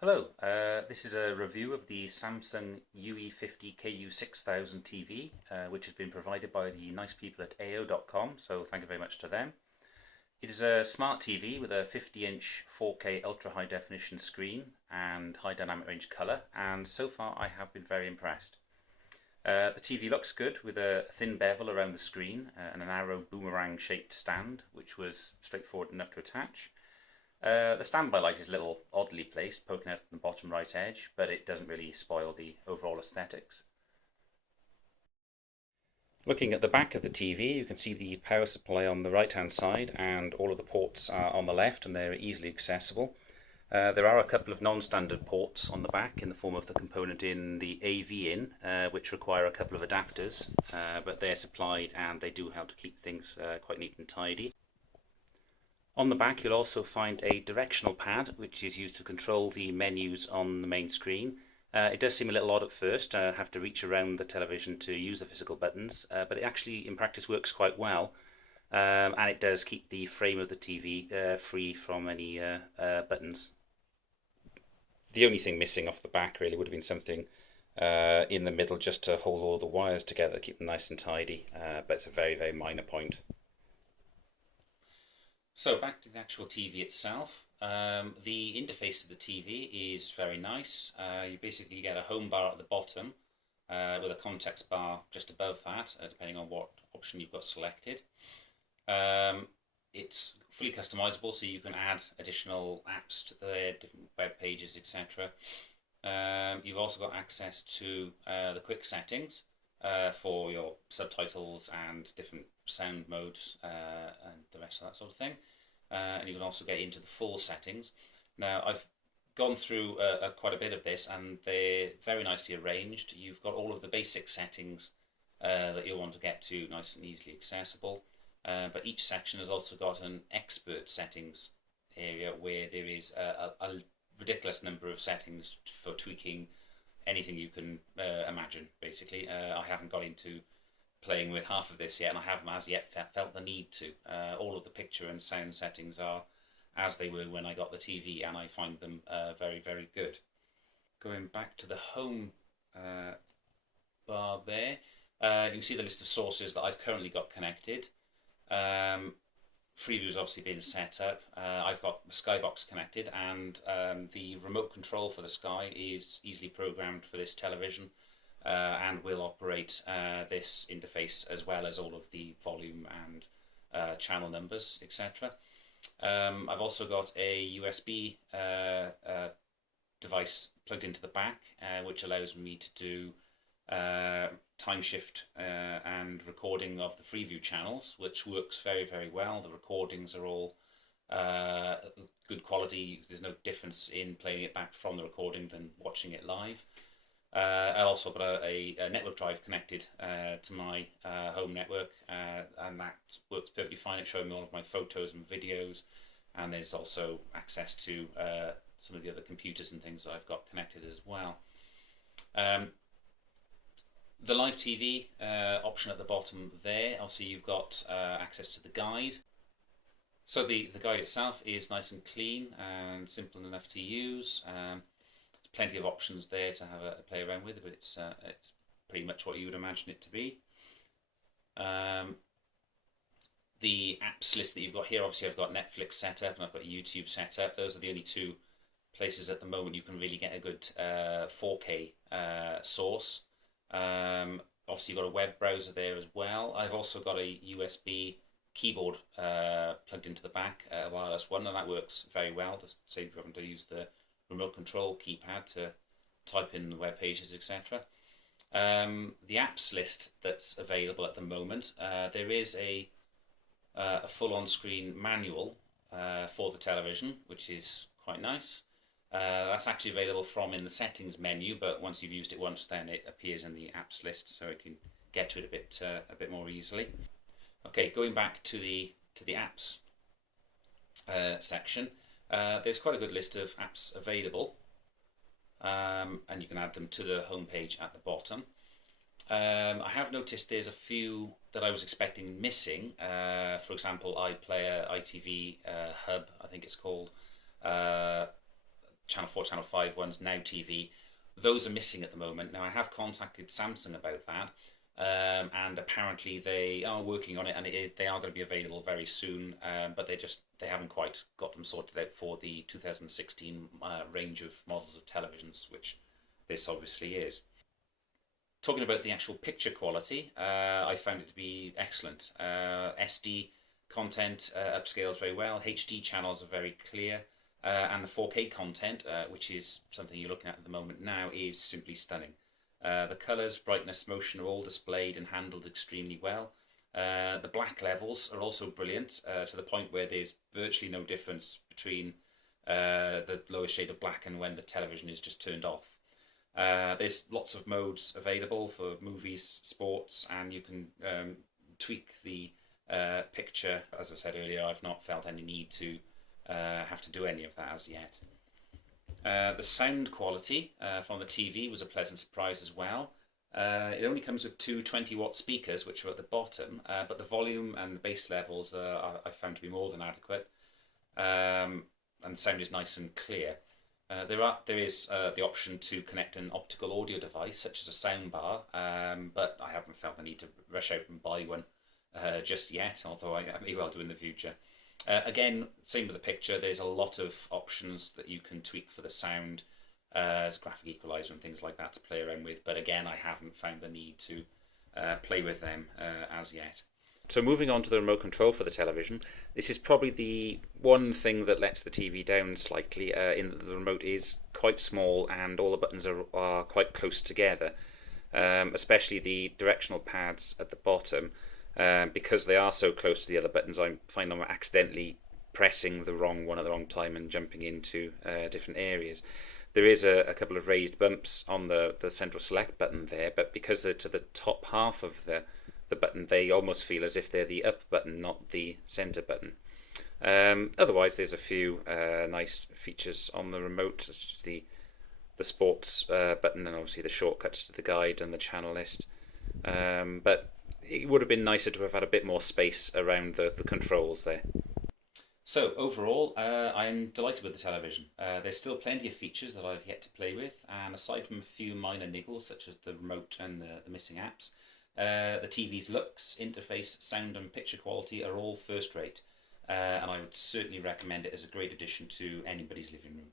Hello, this is a review of the Samsung UE50KU6000 TV, which has been provided by the nice people at AO.com, so thank you very much to them. It is a smart TV with a 50-inch 4K ultra high definition screen and high dynamic range colour, and so far I have been very impressed. The TV looks good with a thin bevel around the screen and a narrow boomerang shaped stand, which was straightforward enough to attach. The standby light is a little oddly placed, poking out at the bottom right edge, but it doesn't really spoil the overall aesthetics. Looking at the back of the TV, you can see the power supply on the right hand side and all of the ports are on the left and they're easily accessible. There are a couple of non-standard ports on the back in the form of the component in the AV in, which require a couple of adapters, but they're supplied and they do help to keep things quite neat and tidy. On the back you'll also find a directional pad which is used to control the menus on the main screen. It does seem a little odd at first, have to reach around the television to use the physical buttons, but it actually in practice works quite well, and it does keep the frame of the TV free from any buttons. The only thing missing off the back really would have been something in the middle just to hold all the wires together, keep them nice and tidy, but it's a very minor point. So back to the actual TV itself. The interface of the TV is very nice. You basically get a home bar at the bottom with a context bar just above that, depending on what option you've got selected. It's fully customizable, so you can add additional apps to there, different web pages, etc. You've also got access to the quick settings for your subtitles and different sound modes and the rest of that sort of thing. And you can also get into the full settings. Now I've gone through quite a bit of this and they're very nicely arranged. You've got all of the basic settings that you'll want to get to nice and easily accessible. But each section has also got an expert settings area where there is a ridiculous number of settings for tweaking anything you can imagine, basically. I haven't got into playing with half of this yet, and I haven't as yet felt the need to. All of the picture and sound settings are as they were when I got the TV, and I find them very good. Going back to the home bar there, you can see the list of sources that I've currently got connected. Freeview's obviously been set up. I've got the Skybox connected, and the remote control for the Sky is easily programmed for this television, and will operate this interface as well as all of the volume and channel numbers, etc. I've also got a USB device plugged into the back, which allows me to do time shift and recording of the Freeview channels, which works very well. The recordings are all good quality. There's no difference in playing it back from the recording than watching it live. I've also got a network drive connected to my home network, and that works perfectly fine. It's showing me all of my photos and videos, and there's also access to some of the other computers and things that I've got connected as well. The live TV option at the bottom there, also you've got access to the guide. So the guide itself is nice and clean and simple enough to use. Plenty of options there to have a play around with, but it's pretty much what you would imagine it to be. The apps list that you've got here, obviously I've got Netflix set up and I've got YouTube set up. Those are the only two places at the moment you can really get a good 4K source. Obviously you've got a web browser there as well. I've also got a USB keyboard plugged into the back, a wireless one, and that works very well to save you having to use the remote control keypad to type in the web pages, etc. The apps list that's available at the moment, there is a full on-screen manual for the television, which is quite nice. That's actually available from in the settings menu, but once you've used it once, then it appears in the apps list, so you can get to it a bit more easily. Okay, going back to the apps section. There's quite a good list of apps available, and you can add them to the home page at the bottom. I have noticed there's a few that I was expecting missing. For example, iPlayer, ITV Hub, I think it's called. Channel 4, Channel 5 ones, NowTV. Those are missing at the moment. Now I have contacted Samsung about that, and apparently they are working on it, and they are going to be available very soon. But they haven't quite got them sorted out for the 2016 range of models of televisions, which this obviously is. Talking about the actual picture quality, I found it to be excellent. SD content upscales very well. HD channels are very clear. And the 4K content, which is something you're looking at the moment now, is simply stunning. The colours, brightness, motion are all displayed and handled extremely well. The black levels are also brilliant, to the point where there's virtually no difference between the lowest shade of black and when the television is just turned off. There's lots of modes available for movies, sports, and you can tweak the picture. As I said earlier, I've not felt any need to have to do any of that as yet. The sound quality from the TV was a pleasant surprise as well. It only comes with two 20-watt speakers, which are at the bottom, but the volume and the bass levels I found to be more than adequate, and the sound is nice and clear. There is the option to connect an optical audio device, such as a soundbar, but I haven't felt the need to rush out and buy one just yet, although I may well do in the future. Again, same with the picture, there's a lot of options that you can tweak for the sound, as graphic equalizer and things like that to play around with, but again, I haven't found the need to play with them as yet. So moving on to the remote control for the television, this is probably the one thing that lets the TV down slightly, in that the remote is quite small and all the buttons are quite close together, especially the directional pads at the bottom. Because they are so close to the other buttons, I find I'm accidentally pressing the wrong one at the wrong time and jumping into different areas. There is a couple of raised bumps on the central select button there, but because they're to the top half of the button, they almost feel as if they're the up button, not the center button. Otherwise, there's a few nice features on the remote, such as the sports button and obviously the shortcuts to the guide and the channel list. But it would have been nicer to have had a bit more space around the controls there. So overall, I'm delighted with the television. There's still plenty of features that I've yet to play with, and aside from a few minor niggles such as the remote and the missing apps, the TV's looks, interface, sound and picture quality are all first rate, and I would certainly recommend it as a great addition to anybody's living room.